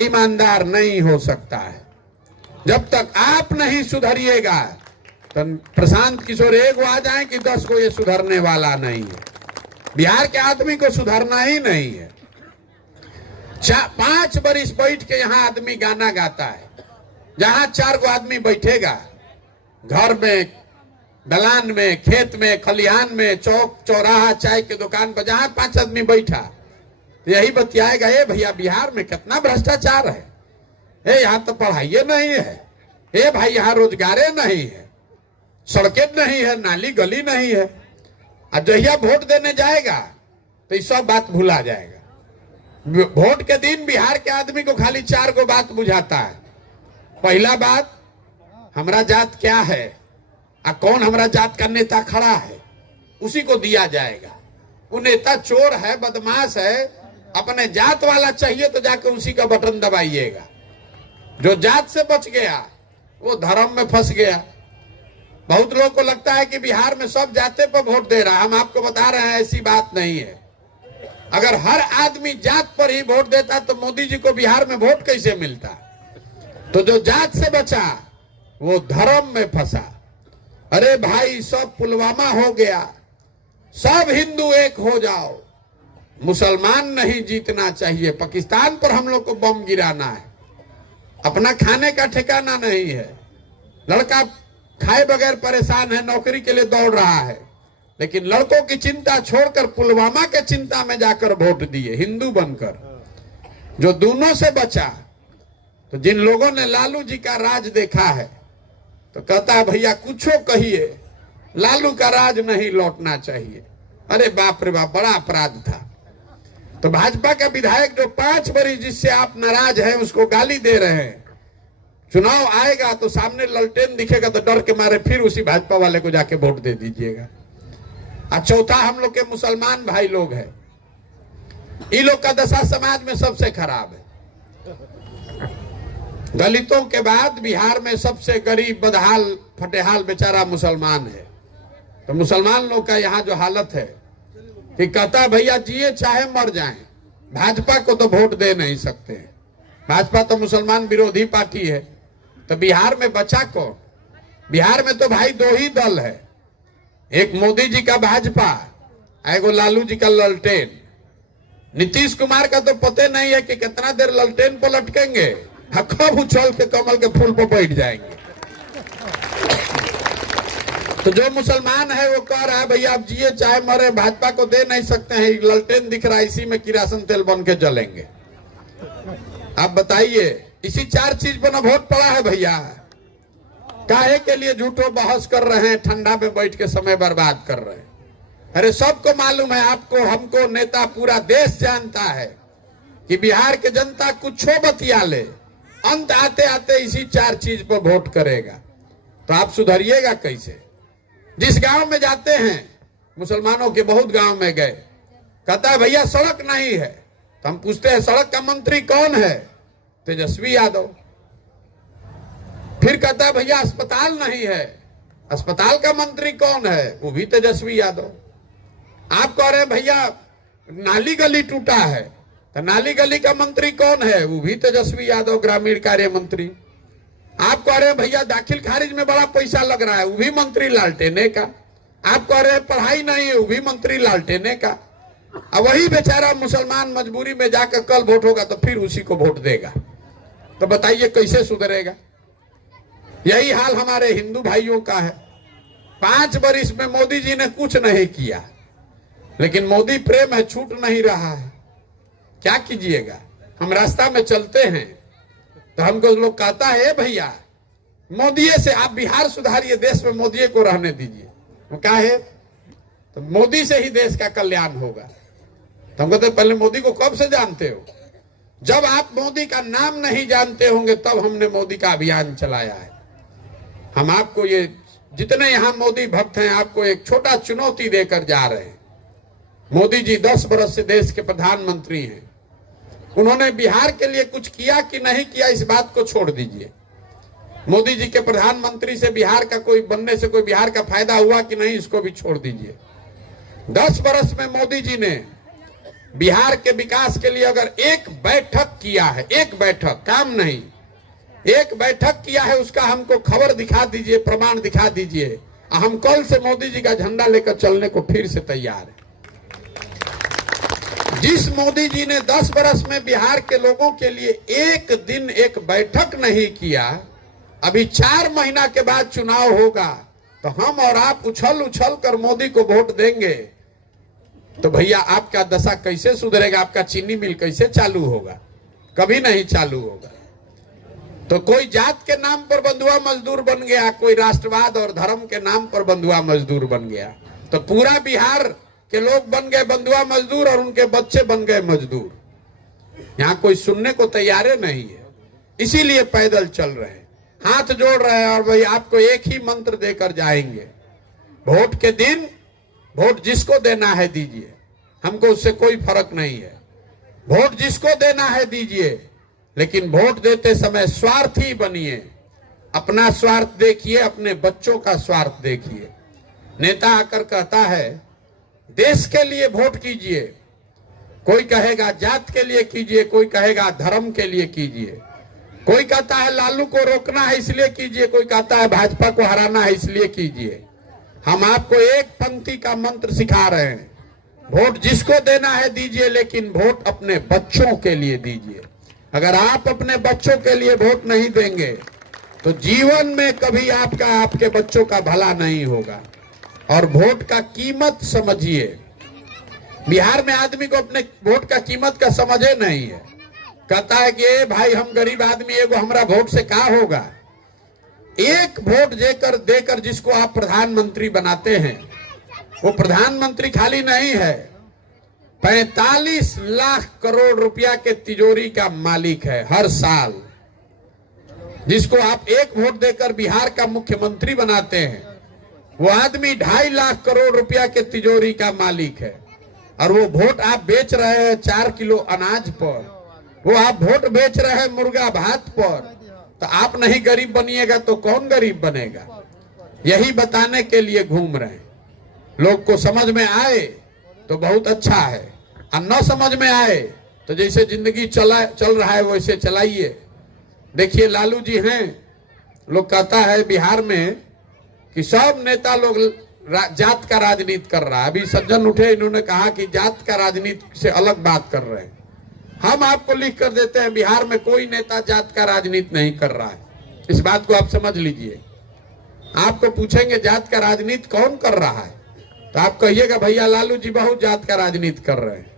ईमानदार नहीं हो सकता है। जब तक आप नहीं सुधरिएगा तो प्रशांत किशोर एक आ जाए कि 10 को ये सुधरने वाला नहीं है। बिहार के आदमी को सुधरना ही नहीं है। 5 बरिस बैठ के यहाँ आदमी गाना गाता है, जहां 4 को आदमी बैठेगा घर में, दलान में, खेत में, खलिहान में, चौक चौराहा, चाय के दुकान पर, जहां 5 आदमी बैठा यही बतियाएगा, ए भैया बिहार में कितना भ्रष्टाचार है, ए यहाँ तो पढ़ाई नहीं है, ए भाई यहाँ रोजगारे नहीं है, सड़कें नहीं है, नाली गली नहीं है। और जहिया वोट देने जाएगा तो ये सब बात भुला जाएगा। वोट के दिन बिहार के आदमी को खाली 4 को बात बुझाता है। पहला बात, हमारा जात क्या है और कौन हमारा जात का नेता खड़ा है, उसी को दिया जाएगा। वो नेता चोर है, बदमाश है, अपने जात वाला चाहिए तो जाकर उसी का बटन दबाइएगा। जो जात से बच गया वो धर्म में फंस गया। बहुत लोगों को लगता है कि बिहार में सब जाते पर वोट दे रहा। हम आपको बता रहे हैं ऐसी बात नहीं है। अगर हर आदमी जात पर ही वोट देता तो मोदी जी को बिहार में वोट कैसे मिलता। तो जो जात से बचा वो धर्म में फंसा। अरे भाई सब पुलवामा हो गया, सब हिंदू एक हो जाओ, मुसलमान नहीं जीतना चाहिए। पाकिस्तान पर हम लोग को बम गिराना है, अपना खाने का ठिकाना नहीं है। लड़का खाए बगैर परेशान है, नौकरी के लिए दौड़ रहा है, लेकिन लड़कों की चिंता छोड़कर पुलवामा के चिंता में जाकर वोट दिए हिंदू बनकर। जो दोनों से बचा, तो जिन लोगों ने लालू जी का राज देखा है तो कहता है भैया कुछो कहिए, लालू का राज नहीं लौटना चाहिए। अरे बाप रे बाप, बड़ा अपराध था। तो भाजपा का विधायक जो 5 बरिस जिससे आप नाराज हैं उसको गाली दे रहे हैं, चुनाव आएगा तो सामने ललटेन दिखेगा तो डर के मारे फिर उसी भाजपा वाले को जाके वोट दे दीजिएगा। और चौथा, हम लोग के मुसलमान भाई लोग हैं, इन लोग का दशा समाज में सबसे खराब है। दलितों के बाद बिहार में सबसे गरीब, बदहाल, फटेहाल बेचारा मुसलमान है। तो मुसलमान लोग का यहाँ जो हालत है कि कहता भैया जिए चाहे मर जाएं, भाजपा को तो वोट दे नहीं सकते हैं। भाजपा तो मुसलमान विरोधी पार्टी है। तो बिहार में बचा कौन? बिहार में तो भाई 2 ही दल है, एक मोदी जी का भाजपा, एगो लालू जी का ललटेन। नीतीश कुमार का तो पता नहीं है कि कितना देर ललटेन पर लटकेंगे, कब उछल के कमल के फूल पर बैठ जाएंगे। तो जो मुसलमान है वो कह रहा है भैया आप जिए चाहे मरे, भाजपा को दे नहीं सकते हैं, ललटेन दिख रहा है, इसी में किरासन तेल बन के जलेंगे। आप बताइए, इसी 4 चीज पर ना वोट पड़ा है भैया। काहे के लिए झूठो बहस कर रहे हैं, ठंडा में बैठ के समय बर्बाद कर रहे हैं। अरे सबको मालूम है, आपको, हमको, नेता, पूरा देश जानता है कि बिहार के जनता कुछ बतिया ले, अंत आते आते इसी 4 चीज पर वोट करेगा। तो आप सुधरिएगा कैसे? जिस गांव में जाते हैं, मुसलमानों के बहुत गांव में गए, कहता है भैया सड़क नहीं है। तो हम पूछते हैं सड़क का मंत्री कौन है? तेजस्वी यादव। फिर कहता है भैया अस्पताल नहीं है, अस्पताल का मंत्री कौन है? वो भी तेजस्वी यादव। आप कह रहे हैं भैया नाली गली टूटा है, तो नाली गली का मंत्री कौन है? वो भी तेजस्वी यादव, ग्रामीण कार्य मंत्री। आप कह रहे हैं भैया दाखिल खारिज में बड़ा पैसा लग रहा है, वो भी मंत्री लालटेने का। आप कह रहे हैं पढ़ाई नहीं है, वो भी मंत्री लालटेने का। अब वही बेचारा मुसलमान मजबूरी में जाकर कल वोट होगा तो फिर उसी को वोट देगा। तो बताइए कैसे सुधरेगा? यही हाल हमारे हिंदू भाइयों का है। 5 बरिस में मोदी जी ने कुछ नहीं किया, लेकिन मोदी प्रेम है, छूट नहीं रहा है। क्या कीजिएगा? हम रास्ता में चलते हैं तो हमको लोग कहता है भैया मोदी से आप बिहार सुधारिए, देश में मोदी को रहने दीजिए। तो क्या है? तो मोदी से ही देश का कल्याण होगा। तो हम कहते पहले मोदी को कब से जानते हो? जब आप मोदी का नाम नहीं जानते होंगे तब हमने मोदी का अभियान चलाया है। हम आपको ये, जितने यहाँ मोदी भक्त हैं, आपको एक छोटा चुनौती देकर जा रहे हैं। मोदी जी 10 बरस से देश के प्रधानमंत्री हैं। उन्होंने बिहार के लिए कुछ किया कि नहीं किया, इस बात को छोड़ दीजिए। मोदी जी के प्रधानमंत्री से बिहार का कोई बनने से कोई बिहार का फायदा हुआ कि नहीं, इसको भी छोड़ दीजिए। 10 बरस में मोदी जी ने बिहार के विकास के लिए अगर एक बैठक किया है, एक बैठक, काम नहीं, एक बैठक किया है, उसका हमको खबर दिखा दीजिए, प्रमाण दिखा दीजिए। हम कल से मोदी जी का झंडा लेकर चलने को फिर से तैयार है। जिस मोदी जी ने 10 बरस में बिहार के लोगों के लिए एक दिन एक बैठक नहीं किया, अभी 4 महीना के बाद चुनाव होगा तो हम और आप उछल उछल कर मोदी को वोट देंगे, तो भैया आपका दशा कैसे सुधरेगा? आपका चीनी मिल कैसे चालू होगा? कभी नहीं चालू होगा। तो कोई जात के नाम पर बंधुआ मजदूर बन गया, कोई राष्ट्रवाद और धर्म के नाम पर बंधुआ मजदूर बन गया, तो पूरा बिहार के लोग बन गए बंधुआ मजदूर और उनके बच्चे बन गए मजदूर। यहाँ कोई सुनने को तैयार नहीं है, इसीलिए पैदल चल रहे हैं, हाथ जोड़ रहे हैं। और भाई आपको एक ही मंत्र देकर जाएंगे, वोट के दिन वोट जिसको देना है दीजिए, हमको उससे कोई फर्क नहीं है। वोट जिसको देना है दीजिए, लेकिन वोट देते समय स्वार्थी बनिए। अपना स्वार्थ देखिए, अपने बच्चों का स्वार्थ देखिए। नेता आकर कहता है देश के लिए वोट कीजिए, कोई कहेगा जात के लिए कीजिए, कोई कहेगा धर्म के लिए कीजिए, कोई कहता है लालू को रोकना है इसलिए कीजिए, कोई कहता है भाजपा को हराना है इसलिए कीजिए। हम आपको एक पंक्ति का मंत्र सिखा रहे हैं, वोट जिसको देना है दीजिए, लेकिन वोट अपने बच्चों के लिए दीजिए। अगर आप अपने बच्चों के लिए वोट नहीं देंगे तो जीवन में कभी आपका, आपके बच्चों का भला नहीं होगा। और वोट का कीमत समझिए। बिहार में आदमी को अपने वोट का कीमत का समझे नहीं है। कहता है कि ए भाई हम गरीब आदमी, एगो हमरा वोट से क्या होगा? एक वोट देकर जिसको आप प्रधानमंत्री बनाते हैं, वो प्रधानमंत्री खाली नहीं है, 45 लाख करोड़ रुपया के तिजोरी का मालिक है हर साल। जिसको आप एक वोट देकर बिहार का मुख्यमंत्री बनाते हैं, वो आदमी 2.5 लाख करोड़ रुपया के तिजोरी का मालिक है। और वो वोट आप बेच रहे हैं 4 किलो अनाज पर, वो आप वोट बेच रहे हैं मुर्गा भात पर। तो आप नहीं गरीब बनिएगा तो कौन गरीब बनेगा? यही बताने के लिए घूम रहे हैं। लोग को समझ में आए तो बहुत अच्छा है, और न समझ में आए तो जैसे जिंदगी चल रहा है वैसे चलाइए। देखिए लालू जी हैं, लोग कहता है बिहार में कि सब नेता लोग जात का राजनीति कर रहा है। अभी सज्जन उठे, इन्होंने कहा कि जात का राजनीति से अलग बात कर रहे हैं। हम आपको लिख कर देते हैं, बिहार में कोई नेता जात का राजनीति नहीं कर रहा है। इस बात को आप समझ लीजिए। आपको पूछेंगे जात का राजनीति कौन कर रहा है, तो आप कहिएगा भैया लालू जी बहुत जात का राजनीति कर रहे हैं।